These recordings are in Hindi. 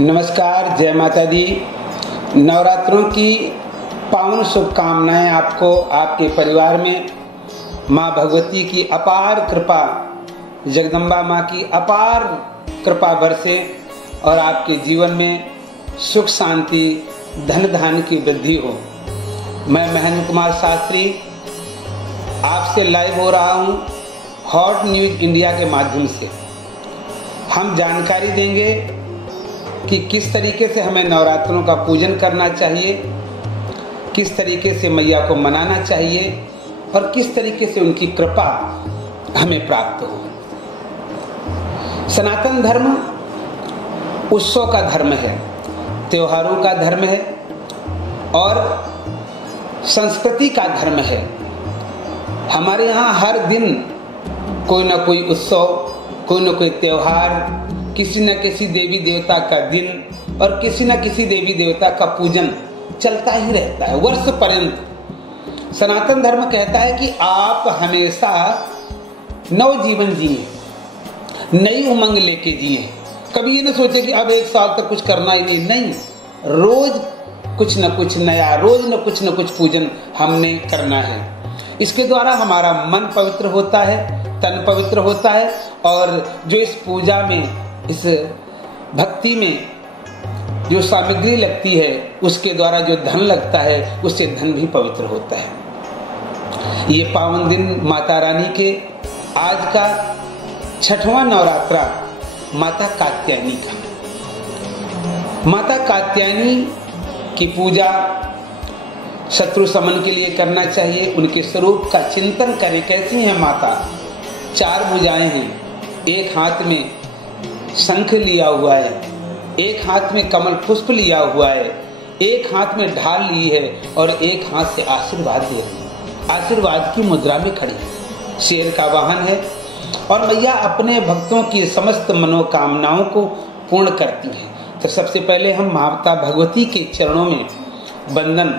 नमस्कार, जय माता दी। नवरात्रों की पावन शुभकामनाएं आपको, आपके परिवार में। माँ भगवती की अपार कृपा, जगदम्बा माँ की अपार कृपा बरसे और आपके जीवन में सुख शांति धन धान्य की वृद्धि हो। मैं महेंद्र कुमार शास्त्री आपसे लाइव हो रहा हूँ हॉट न्यूज इंडिया के माध्यम से। हम जानकारी देंगे कि किस तरीके से हमें नवरात्रों का पूजन करना चाहिए, किस तरीके से मैया को मनाना चाहिए और किस तरीके से उनकी कृपा हमें प्राप्त हो। सनातन धर्म उत्सव का धर्म है, त्योहारों का धर्म है और संस्कृति का धर्म है। हमारे यहाँ हर दिन कोई ना कोई उत्सव, कोई ना कोई त्योहार, किसी न किसी देवी देवता का दिन और किसी न किसी देवी देवता का पूजन चलता ही रहता है वर्ष पर्यंत। सनातन धर्म कहता है कि आप हमेशा नव जीवन जिए, नई उमंग लेके जिए। कभी ये न सोचे कि अब एक साल तक कुछ करना ही नहीं, रोज कुछ न कुछ नया, रोज न कुछ पूजन हमने करना है। इसके द्वारा हमारा मन पवित्र होता है, तन पवित्र होता है और जो इस पूजा में, इस भक्ति में जो सामग्री लगती है उसके द्वारा जो धन लगता है उससे धन भी पवित्र होता है। ये पावन दिन माता रानी के आज का 6वां नवरात्रा माता कात्यायनी का। माता कात्यायनी की पूजा शत्रु शमन के लिए करना चाहिए। उनके स्वरूप का चिंतन करें, कैसी है माता। 4 भुजाएं हैं, एक हाथ में शंख लिया हुआ है, एक हाथ में कमल पुष्प लिया हुआ है, एक हाथ में ढाल ली है और एक हाथ से आशीर्वाद दे रही है। आशीर्वाद की मुद्रा में खड़ी है, शेर का वाहन है और मैया अपने भक्तों की समस्त मनोकामनाओं को पूर्ण करती है। तो सबसे पहले हम माता भगवती के चरणों में वंदन।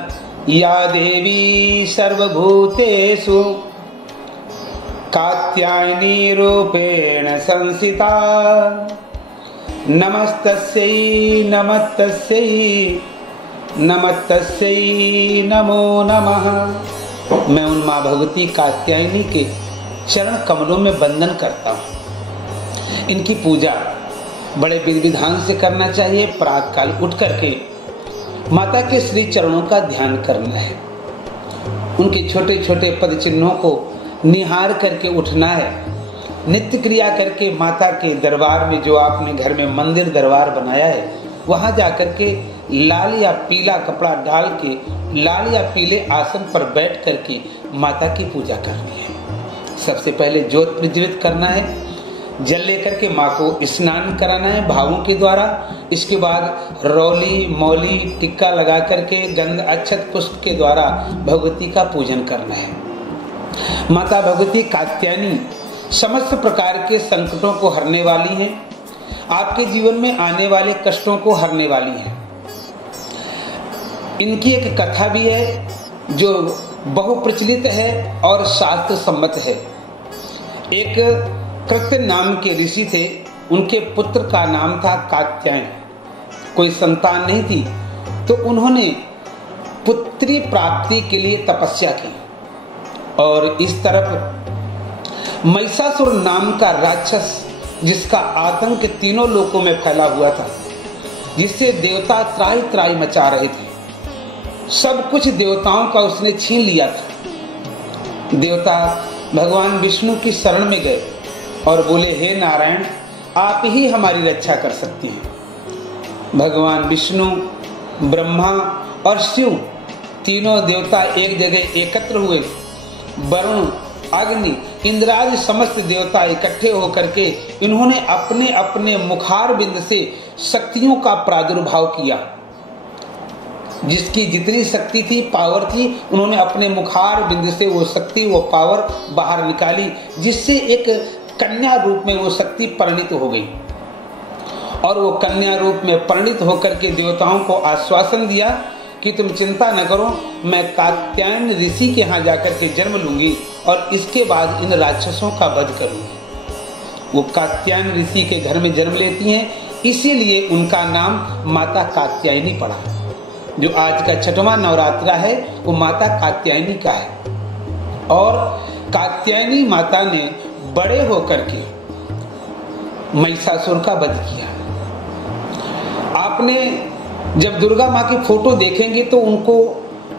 या देवी सर्वभूतेषु कात्यायनी रूपेण संस्थिता, नमस्तस्यै नमस्तस्यै नमस्तस्यै नमो नमः। मैं उन माँ भगवती कात्यायनी के चरण कमलों में वंदन करता हूँ। इनकी पूजा बड़े विधि विधान से करना चाहिए। प्रातः काल उठ करके माता के श्री चरणों का ध्यान करना है, उनके छोटे छोटे पद चिन्हों को निहार करके उठना है। नित्य क्रिया करके माता के दरबार में, जो आपने घर में मंदिर दरबार बनाया है, वहां जाकर के लाल या पीला कपड़ा डाल के लाल या पीले आसन पर बैठ करके माता की पूजा करनी है। सबसे पहले ज्योत प्रज्वलित करना है, जल लेकर के माँ को स्नान कराना है भावों के द्वारा। इसके बाद रौली मौली टिक्का लगा करके गंध अक्षत पुष्प के द्वारा भगवती का पूजन करना है। माता भगवती कात्यायनी समस्त प्रकार के संकटों को हरने वाली हैं, आपके जीवन में आने वाले कष्टों को हरने वाली हैं। इनकी एक कथा भी है जो बहुप्रचलित है और शास्त्र सम्मत है। एक कृत्य नाम के ऋषि थे, उनके पुत्र का नाम था कात्यायन। कोई संतान नहीं थी तो उन्होंने पुत्री प्राप्ति के लिए तपस्या की और इस तरफ महिषासुर नाम का राक्षस, जिसका आतंक तीनों लोकों में फैला हुआ था, जिससे देवता त्राहि त्राहि मचा रहे थे। सब कुछ देवताओं का उसने छीन लिया था। देवता भगवान विष्णु की शरण में गए और बोले, हे नारायण, आप ही हमारी रक्षा कर सकती हैं। भगवान विष्णु, ब्रह्मा और शिव तीनों देवता एक जगह एकत्र हुए। वरुण, अग्नि, इंद्रादि समस्त देवता इकट्ठे होकर के इन्होंने अपने अपने मुखार बिंद से शक्तियों का प्रादुर्भाव किया। जिसकी जितनी शक्ति थी, पावर थी, उन्होंने अपने मुखार बिंद से वो शक्ति, वो पावर बाहर निकाली, जिससे एक कन्या रूप में वो शक्ति परिणित हो गई। और वो कन्या रूप में परिणित होकर के देवताओं को आश्वासन दिया कि तुम चिंता न करो, मैं कात्यायन ऋषि के यहाँ जाकर के जन्म लूंगी और इसके बाद इन राक्षसों का वध करूंगी। वो कात्यायन ऋषि के घर में जन्म लेती हैं। इसीलिए उनका नाम माता कात्यायनी पड़ा। जो आज का 6वां नवरात्रा है वो माता कात्यायनी का है। और कात्यायनी माता ने बड़े होकर के महिषासुर का वध किया। आपने जब दुर्गा माँ की फोटो देखेंगे तो उनको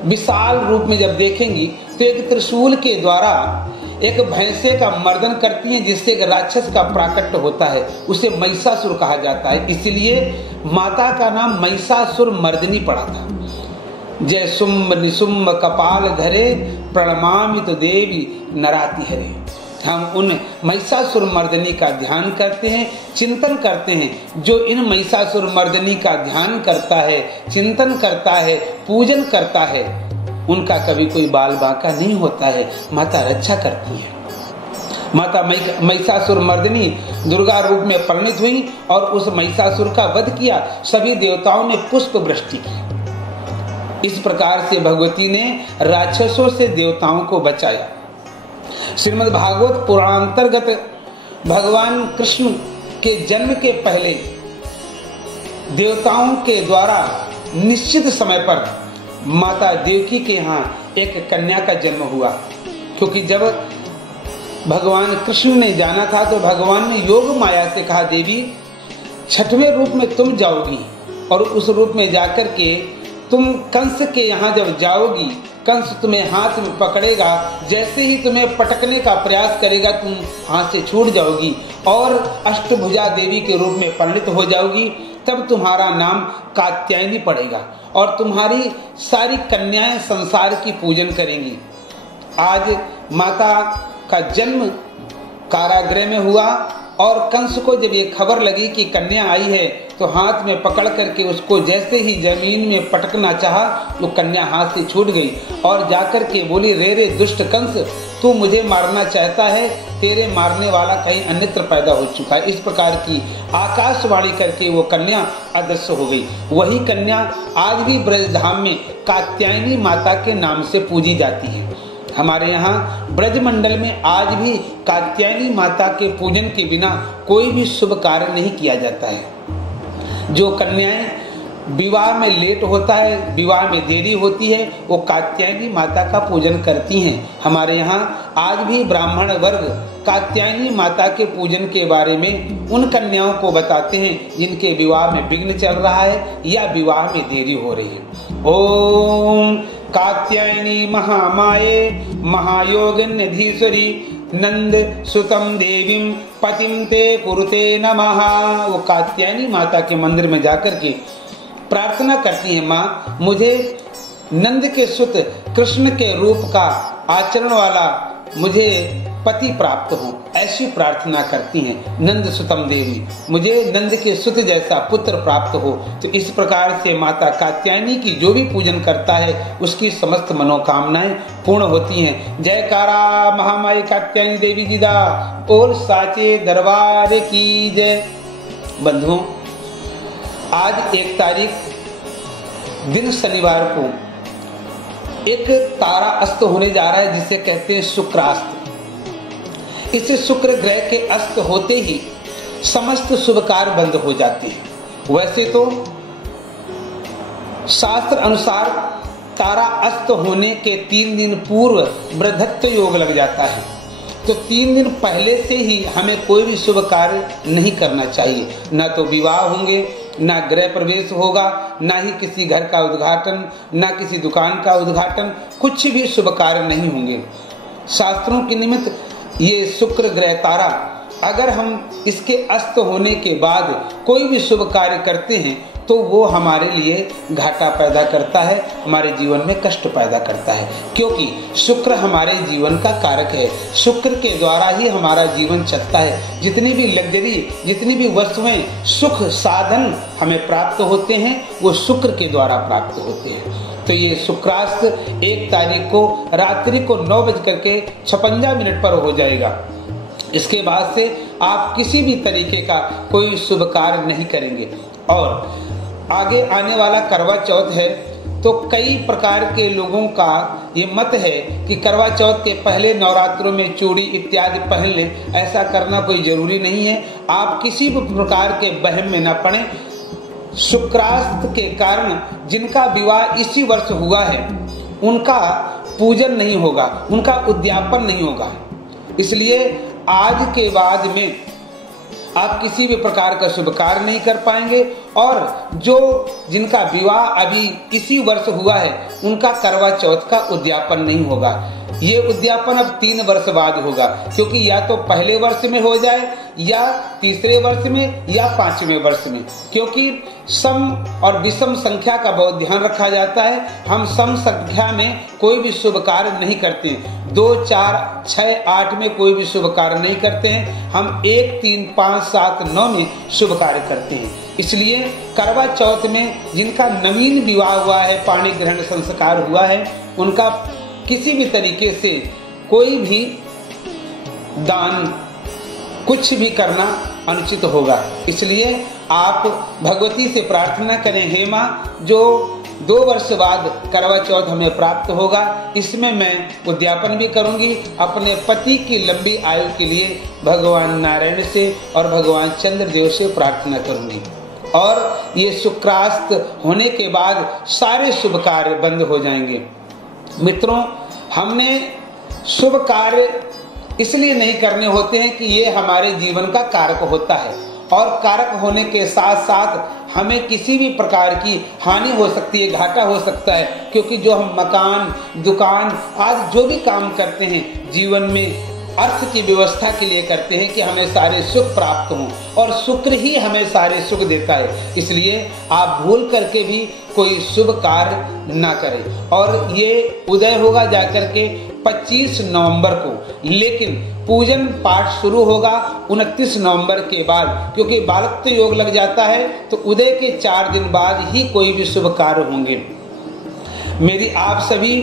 विशाल रूप में जब देखेंगी तो एक त्रिशूल के द्वारा एक भैंसे का मर्दन करती हैं, जिससे एक राक्षस का प्राकट्य होता है, उसे महिषासुर कहा जाता है। इसलिए माता का नाम महिषासुर मर्दिनी पड़ा था। जय शुंभ निशुंभ कपाल धरे प्रणमामि तो देवी नराति हरे। हम उन महिषासुर मर्दिनी का ध्यान करते हैं, चिंतन करते हैं। जो इन महिषासुर मर्दिनी का ध्यान करता है, चिंतन करता है, पूजन करता है, उनका कभी कोई बाल बांका नहीं होता है। माता रक्षा करती है। माता महिषासुर मर्दिनी दुर्गा रूप में परिणित हुई और उस महिषासुर का वध किया। सभी देवताओं ने पुष्प वृष्टि की। इस प्रकार से भगवती ने राक्षसों से देवताओं को बचाया। श्रीमद् भागवत पुराणांतर्गत भगवान कृष्ण के जन्म के पहले देवताओं के द्वारा निश्चित समय पर माता देवकी के यहाँ एक कन्या का जन्म हुआ। क्योंकि जब भगवान कृष्ण ने जाना था तो भगवान ने योग माया से कहा, देवी 6वें रूप में तुम जाओगी और उस रूप में जाकर के तुम कंस के यहाँ जब जाओगी, कंस तुम्हें हाथ में पकड़ेगा, जैसे ही तुम्हें पटकने का प्रयास करेगा तुम हाथ से छूट जाओगी और अष्टभुजा देवी के रूप में परिणित हो जाओगी। तब तुम्हारा नाम कात्यायनी पड़ेगा और तुम्हारी सारी कन्याएं संसार की पूजन करेंगी। आज माता का जन्म कारागृह में हुआ और कंस को जब ये खबर लगी कि कन्या आई है तो हाथ में पकड़ करके उसको जैसे ही जमीन में पटकना चाहा वो कन्या हाथ से छूट गई और जाकर के बोली, रे रे दुष्ट कंस, तू मुझे मारना चाहता है, तेरे मारने वाला कहीं अन्यत्र पैदा हो चुका है। इस प्रकार की आकाशवाणी करके वो कन्या अदृश्य हो गई। वही कन्या आज भी ब्रजधाम में कात्यायनी माता के नाम से पूजी जाती है। हमारे यहाँ ब्रजमंडल में आज भी कात्यायनी माता के पूजन के बिना कोई भी शुभ कार्य नहीं किया जाता है। जो कन्याएं विवाह में लेट होता है, विवाह में देरी होती है, वो कात्यायनी माता का पूजन करती हैं। हमारे यहाँ आज भी ब्राह्मण वर्ग कात्यायनी माता के पूजन के बारे में उन कन्याओं को बताते हैं जिनके विवाह में विघ्न चल रहा है या विवाह में देरी हो रही है। ओम कात्यायनी महामाये महायोग निधीश्वरी नंद सुतम देवीं पतिम ते कुरुते नमः। वो कात्यायनी माता के मंदिर में जाकर के प्रार्थना करती है, माँ मुझे नंद के सुत कृष्ण के रूप का आचरण वाला मुझे पति प्राप्त हो, ऐसी प्रार्थना करती हैं। नंद सुतम देवी, मुझे नंद के सुत जैसा पुत्र प्राप्त हो। तो इस प्रकार से माता कात्यायनी की जो भी पूजन करता है उसकी समस्त मनोकामनाएं पूर्ण होती हैं। जयकारा महामाई कात्यायनी देवी जी दा, बोल साचे दरबार की जय। बंधुओं, आज 1 तारीख दिन शनिवार को एक तारा अस्त होने जा रहा है जिसे कहते हैं शुक्रास्त। इस शुक्र ग्रह के अस्त होते ही समस्त शुभ कार्य बंद हो जाते हैं। वैसे तो शास्त्र अनुसार तारा अस्त होने के 3 दिन पूर्व वृद्धत्व योग लग जाता है, तो 3 दिन पहले से ही हमें कोई भी शुभ कार्य नहीं करना चाहिए। ना तो विवाह होंगे, ना गृह प्रवेश होगा, ना ही किसी घर का उद्घाटन, ना किसी दुकान का उद्घाटन, कुछ भी शुभ कार्य नहीं होंगे। शास्त्रों के निमित्त ये शुक्र ग्रह तारा अगर हम इसके अस्त होने के बाद कोई भी शुभ कार्य करते हैं तो वो हमारे लिए घाटा पैदा करता है, हमारे जीवन में कष्ट पैदा करता है। क्योंकि शुक्र हमारे जीवन का कारक है। शुक्र के द्वारा ही हमारा जीवन चलता है। जितनी भी लग्जरी, जितनी भी वस्तुएं, सुख साधन हमें प्राप्त होते हैं वो शुक्र के द्वारा प्राप्त होते हैं। तो ये शुक्रास्त 1 तारीख को रात्रि को 9:56 पर हो जाएगा। इसके बाद से आप किसी भी तरीके का कोई शुभ कार्य नहीं करेंगे। और आगे आने वाला करवा चौथ है तो कई प्रकार के लोगों का ये मत है कि करवा चौथ के पहले नवरात्रों में चूड़ी इत्यादि पहन लें। ऐसा करना कोई जरूरी नहीं है। आप किसी भी प्रकार के वहम में न पड़ें। शुक्रास्त के कारण जिनका विवाह इसी वर्ष हुआ है उनका पूजन नहीं होगा, उनका उद्यापन नहीं होगा। इसलिए आज के बाद में आप किसी भी प्रकार का शुभ कार्य नहीं कर पाएंगे। और जो जिनका विवाह अभी इसी वर्ष हुआ है उनका करवा चौथ का उद्यापन नहीं होगा। ये उद्यापन अब 3 वर्ष बाद होगा, क्योंकि या तो पहले वर्ष में हो जाए या तीसरे वर्ष में या 5वें वर्ष में, क्योंकि सम और विषम संख्या का बहुत ध्यान रखा जाता है। हम सम संख्या में कोई भी शुभ कार्य नहीं करते। 2, 4, 6, 8 में कोई भी शुभ कार्य नहीं करते हैं। हम 1, 3, 5, 7, 9 में शुभ कार्य करते हैं। इसलिए करवा चौथ में जिनका नवीन विवाह हुआ है, पाणी ग्रहण संस्कार हुआ है, उनका किसी भी तरीके से कोई भी दान कुछ भी करना अनुचित होगा। इसलिए आप भगवती से प्रार्थना करें, हे माँ, जो 2 वर्ष बाद करवा चौथ हमें प्राप्त होगा, इसमें मैं उद्यापन भी करूंगी। अपने पति की लंबी आयु के लिए भगवान नारायण से और भगवान चंद्रदेव से प्रार्थना करूंगी। और ये शुक्रास्त होने के बाद सारे शुभ कार्य बंद हो जाएंगे। मित्रों, हमने शुभ कार्य इसलिए नहीं करने होते हैं कि ये हमारे जीवन का कारक होता है, और कारक होने के साथ साथ हमें किसी भी प्रकार की हानि हो सकती है, घाटा हो सकता है, क्योंकि जो हम मकान, दुकान आदि जो भी काम करते हैं जीवन में अर्थ की व्यवस्था के लिए करते हैं कि हमें सारे सुख प्राप्त हों, और शुक्र ही हमें सारे सुख देता है। इसलिए आप भूल करके भी कोई शुभ कार्य ना करें। और ये उदय होगा जाकर के 25 नवंबर को, लेकिन पूजन पाठ शुरू होगा 29 नवंबर के बाद, क्योंकि बालत्व योग लग जाता है तो उदय के 4 दिन बाद ही कोई भी शुभ कार्य होंगे। मेरी आप सभी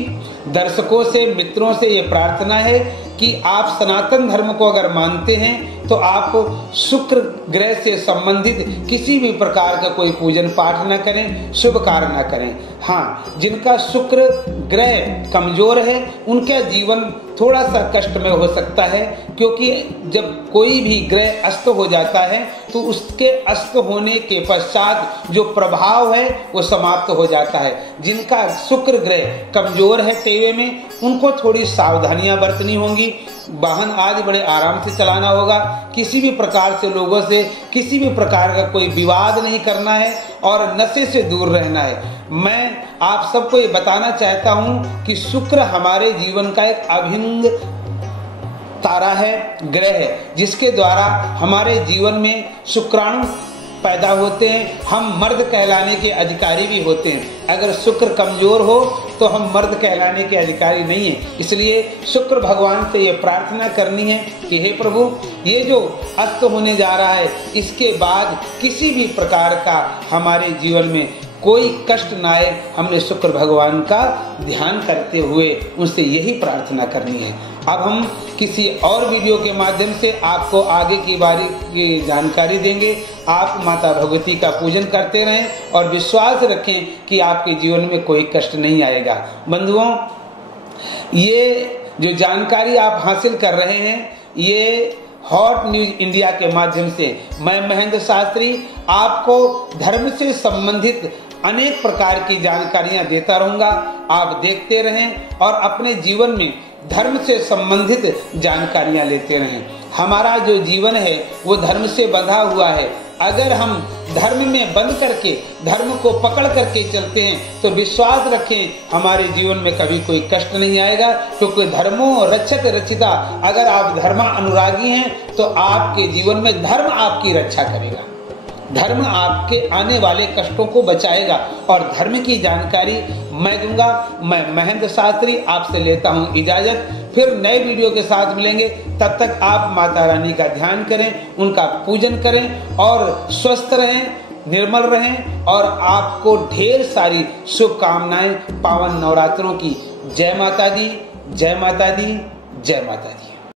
दर्शकों से, मित्रों से ये प्रार्थना है कि आप सनातन धर्म को अगर मानते हैं तो आप शुक्र ग्रह से संबंधित किसी भी प्रकार का कोई पूजन पाठ न करें, शुभ कार्य न करें। हाँ, जिनका शुक्र ग्रह कमजोर है उनका जीवन थोड़ा सा कष्ट में हो सकता है, क्योंकि जब कोई भी ग्रह अस्त हो जाता है तो उसके अस्त होने के पश्चात जो प्रभाव है वो समाप्त हो जाता है। जिनका शुक्र ग्रह कमजोर है टेवे में, उनको थोड़ी सावधानियां बरतनी होंगी। वाहन आदि बड़े आराम से चलाना होगा। किसी भी प्रकार से लोगों से किसी भी प्रकार का कोई विवाद नहीं करना है और नशे से दूर रहना है। मैं आप सबको ये बताना चाहता हूँ कि शुक्र हमारे जीवन का एक अभिन्न तारा है, ग्रह है, जिसके द्वारा हमारे जीवन में शुक्राणु पैदा होते हैं। हम मर्द कहलाने के अधिकारी भी होते हैं। अगर शुक्र कमजोर हो तो हम मर्द कहलाने के अधिकारी नहीं हैं। इसलिए शुक्र भगवान से ये प्रार्थना करनी है कि हे प्रभु, ये जो अस्त होने जा रहा है इसके बाद किसी भी प्रकार का हमारे जीवन में कोई कष्ट ना आए। हमने शुक्र भगवान का ध्यान करते हुए उनसे यही प्रार्थना करनी है। अब हम किसी और वीडियो के माध्यम से आपको आगे की बारी की जानकारी देंगे। आप माता भगवती का पूजन करते रहें और विश्वास रखें कि आपके जीवन में कोई कष्ट नहीं आएगा। बंधुओं, ये जो जानकारी आप हासिल कर रहे हैं ये हॉट न्यूज इंडिया के माध्यम से मैं महेंद्र शास्त्री आपको धर्म से संबंधित अनेक प्रकार की जानकारियां देता रहूंगा। आप देखते रहें और अपने जीवन में धर्म से संबंधित जानकारियां लेते रहें। हमारा जो जीवन है वो धर्म से बंधा हुआ है। अगर हम धर्म में बंध करके धर्म को पकड़ करके चलते हैं तो विश्वास रखें हमारे जीवन में कभी कोई कष्ट नहीं आएगा, क्योंकि धर्मो रक्षक रक्षिता। अगर आप धर्म अनुरागी हैं तो आपके जीवन में धर्म आपकी रक्षा करेगा, धर्म आपके आने वाले कष्टों को बचाएगा। और धर्म की जानकारी मैं दूंगा। मैं महेंद्र शास्त्री आपसे लेता हूं इजाजत। फिर नए वीडियो के साथ मिलेंगे। तब तक आप माता रानी का ध्यान करें, उनका पूजन करें और स्वस्थ रहें, निर्मल रहें और आपको ढेर सारी शुभकामनाएं पावन नवरात्रों की। जय माता दी, जय माता दी, जय माता दी।